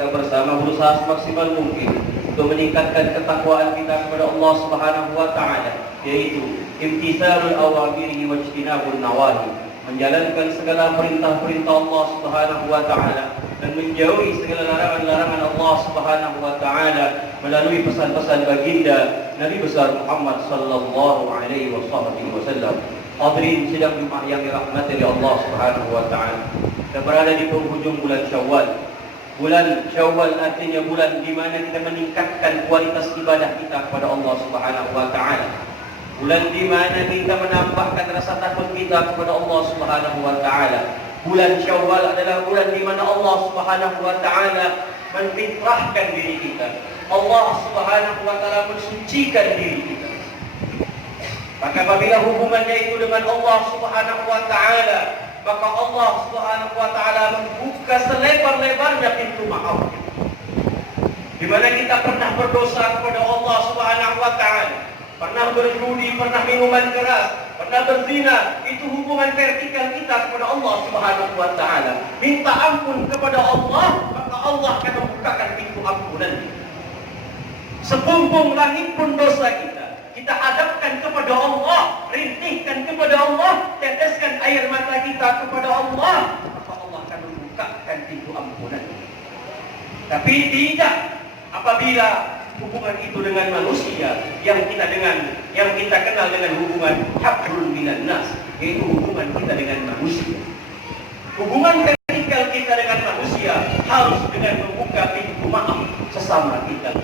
kita bersama berusaha semaksimal mungkin untuk meningkatkan ketakwaan kita kepada Allah Subhanahu wa taala, yaitu imtithalul awamiri wa ijtinabun nawahi, menjalankan segala perintah-perintah Allah Subhanahu wa taala dan menjauhi segala larangan-larangan Allah Subhanahu wa taala melalui pesan-pesan baginda Nabi besar Muhammad sallallahu alaihi wasallam. Hadirin sidang Jumat yang dirahmati oleh Allah Subhanahu wa taala. Kita berada di penghujung bulan Syawal. Bulan Syawal artinya bulan di mana kita meningkatkan kualitas ibadah kita kepada Allah Subhanahu wa taala. Bulan di mana kita menambahkan rasa takut kita kepada Allah Subhanahu wa taala. Bulan Syawal adalah bulan di mana Allah Subhanahu wa taala menfitrahkan diri kita. Allah Subhanahu wa taala mensucikan diri kita. Maka apabila hubungannya itu dengan Allah Subhanahu wa taala, maka Allah Subhanahu wa taala membuka selebar-lebarnya pintu maaf. Di mana kita pernah berdosa kepada Allah Subhanahu wa taala, pernah berjudi, pernah minuman keras, pernah berzina, itu hubungan vertikal kita kepada Allah Subhanahu wa taala. Minta ampun kepada Allah, maka Allah akan membukakan pintu ampunan. Sebumbung langit pun dosa kita hadapkan kepada Allah, rintihkan kepada Allah, teteskan air mata kita kepada Allah, maka Allah akan membukakan pintu ampunan. Tapi tidak apabila hubungan itu dengan manusia yang kita kenal dengan hubungan hablum minan nas, yaitu hubungan kita dengan manusia. Hubungan vertikal kita dengan manusia harus dengan membuka pintu maaf sesama kita.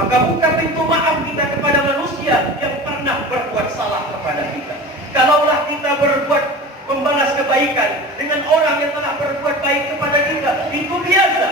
Maka buka pintu maaf kita kepada manusia yang pernah berbuat salah kepada kita. Kalaulah kita berbuat membalas kebaikan dengan orang yang telah berbuat baik kepada kita, itu biasa.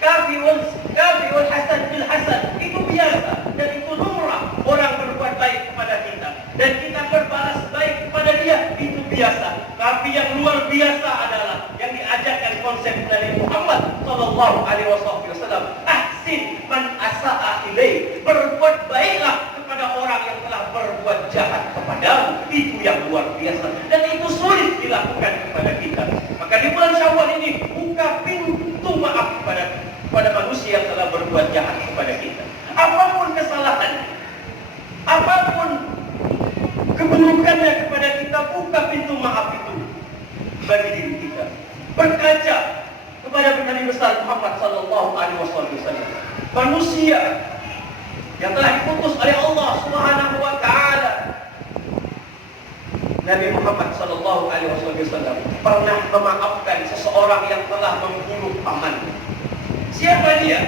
Kafiul hasan bil hasan, itu biasa dan itu lumrah. Orang berbuat baik kepada kita dan kita berbalas baik kepada dia, itu biasa. Tapi yang luar biasa adalah yang diajarkan konsep dari Muhammad sallallahu alaihi wasallam. Ahsin man asa'a ilaih, berbuat baiklah kepada orang yang telah berbuat jahat kepadamu. Itu yang luar biasa dan itu sulit dilakukan kepada kita. Maka di bulan Syawal ini buka pintu maaf kepada manusia yang telah berbuat jahat kepada kita. Apapun kesalahan, apapun keburukannya kepada kita, buka pintu maaf itu bagi diri kita. Berkaca kepada Nabi besar Muhammad sallallahu alaihi wasallam, manusia yang telah diputus oleh Allah Subhanahu wa taala. Nabi Muhammad sallallahu alaihi wasallam pernah memaafkan seseorang yang telah membunuh pamannya. Siapa dia?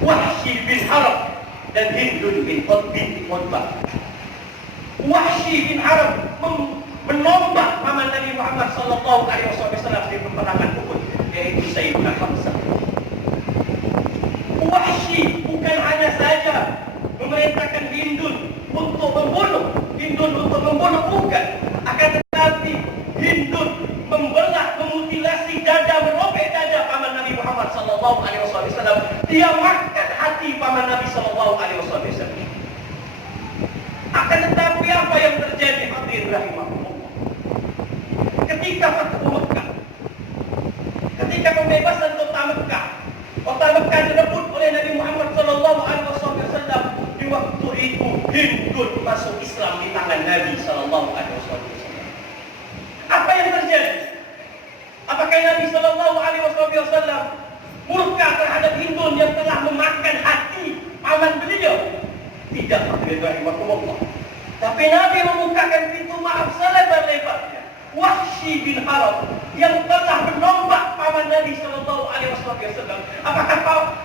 Wahsy bin Harb dan Hindun bin Utbah. Wahsy bin Harb menombak paman Nabi Muhammad sallallahu alaihi wasallam di peperangan Uhud, yaitu Sayyidina Hamzah. Wahsy bukan hanya saja memerintahkan Hindun untuk membunuh, bukan, akan tetapi Hindun membelah, memutilasi dada, merobek dada paman Nabi Muhammad sallallahu alaihi wasallam. Dia makan hati paman Nabi sallallahu alaihi wasallam. Akan tetapi apa yang terjadi, hadirin rahimahullah? Ketika Fathu Mekah, ketika pembebasan kota Mekah direbut oleh Nabi Muhammad sallallahu alaihi wasallam, di waktu itu Hindun masuk Islam di tangan Nabi sallallahu alaihi wasallam. Apa yang terjadi? Apakah Nabi sallallahu alaihi wasallam murka terhadap Hindun yang telah memakan hati paman beliau? Tidak, hadirin rahimahullah. Tapi Nabi membukakan pintu maaf selebar-lebarnya. Wahsy bin Harb yang telah menombak paman Nabi sallallahu alaihi wasallam, apakah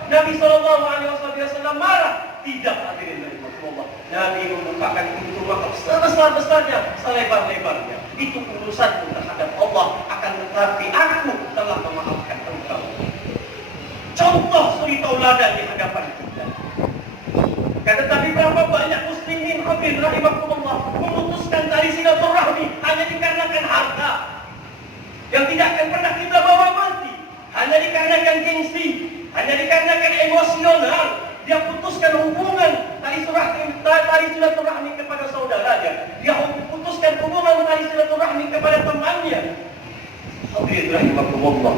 Nabi sallallahu alaihi wasallam marah? Tidak, hadirin rahimahullah. Nabi membukakan pintu maaf sebesar-besarnya, selebar-lebarnya. Itu urusanmu terhadap Allah, akan tetapi aku telah memaafkan engkau. Contoh suri tauladan di hadapan kita. Tetapi berapa banyak muslimin, hadirin rahimahullah, memutuskan tali silaturahmi hanya dikarenakan harta yang tidak akan pernah kita bawa mati, hanya dikarenakan gengsi, hanya dikarenakan emosional. Dia putuskan hubungan tali silaturahmi kepada saudaranya. Dia putuskan hubungan tali silaturahmi kepada temannya. Hadirin rahimahullah.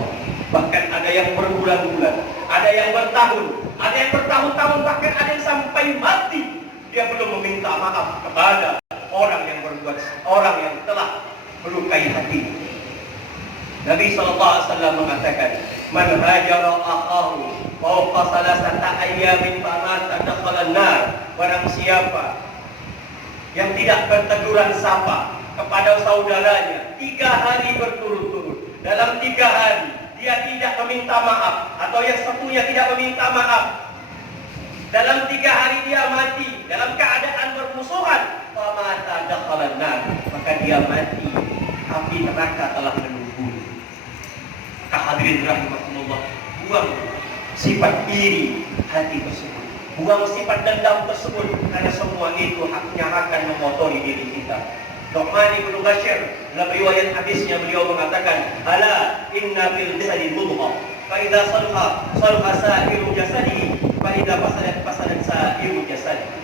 Bahkan ada yang berbulan-bulan, ada yang bertahun, ada yang bertahun-tahun, bahkan ada yang sampai mati. Dia belum meminta maaf kepada orang yang berbuat, orang yang telah melukai hati. Nabi SAW mengatakan, "Man hajara akhahu fawqa salasata ayyamin famata dakhala an-nar." Barang siapa yang tidak berteguran sapa kepada saudaranya 3 hari berturut-turut, dalam 3 hari dia tidak meminta maaf, atau yang sepupunya tidak meminta maaf, dalam 3 hari dia mati dalam keadaan bermusuhan, famata dakhala an-nar, maka dia mati, api neraka telah menunggu. Hadirin rahimakumullah, buang sifat iri hati tersebut, buang sifat dendam tersebut, karena semua itu haknya akan memotori diri kita. Nu'man ibn Bashir dalam riwayat hadisnya beliau mengatakan, "Ala inna fil jasadi mudghah, fa idza salaha sa'iru jasadihi, fa idza fasadat sa'iru jasadihi."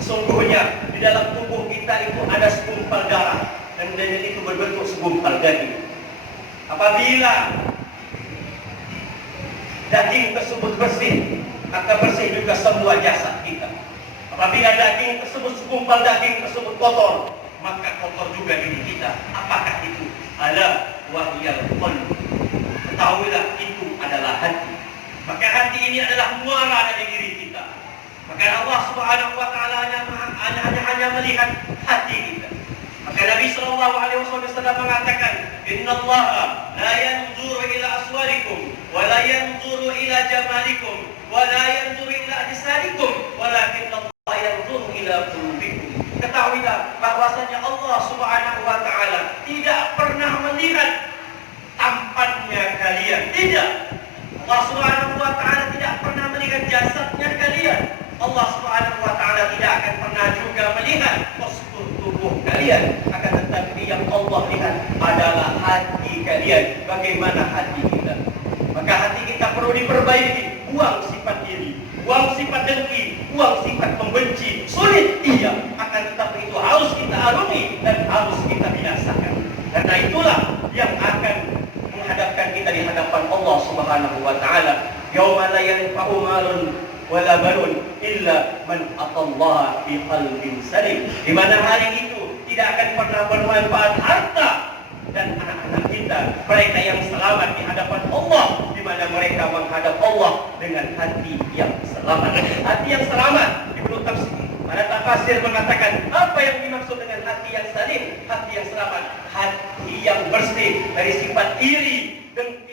Sesungguhnya di dalam tubuh kita itu ada segumpal darah, dan itu berbentuk segumpal daging. Apabila daging tersebut bersih, maka bersih juga semua jasad kita. Apabila daging tersebut, segumpal daging tersebut kotor, maka kotor juga diri kita. Apakah itu? Ala wahyal qalb. Ketahuilah itu adalah hati. Maka hati ini adalah muara dari diri kita. Maka Allah Subhanahu wa taala hanya melihat hati kita. Maka Nabi sallallahu alaihi wasallam mengatakan, "Innallaha la yanzuru ila aswarikum wa la yanzuru ila jamalikum wa la yanzuru ila ajsadikum, walakinallaha yanzuru ila qulubikum." Ketahuilah bahwasanya Allah Subhanahu wa taala tidak pernah melihat tampannya kalian. Tidak. Allah Subhanahu wa taala tidak pernah melihat jasadnya kalian. Allah Subhanahu wa taala tidak akan pernah juga melihat postur tubuh kalian. Akan tetapi yang Allah lihat adalah hati kalian. Bagaimana hati kita? Maka hati kita perlu diperbaiki. Buang sifat iri, buang sifat dengki, buang sifat membenci. Sulit, iya, akan tetapi itu harus kita arungi dan harus kita binasakan. Karena itulah yang akan menghadapkan kita di hadapan Allah Subhanahu wa taala. Yauma la yanfa'u malun wala banun illa man atallaha bi qalbin salim. Di mana hari itu tidak akan pernah bermanfaat harta dan anak-anak kita, mereka yang selamat di hadapan Allah, di mana mereka menghadap Allah dengan hati yang selamat. Hati yang selamat, Ibnu Tafsir pada tafsir mengatakan, apa yang dimaksud dengan hati yang salim, hati yang selamat, hati yang bersih dari sifat iri, dengki,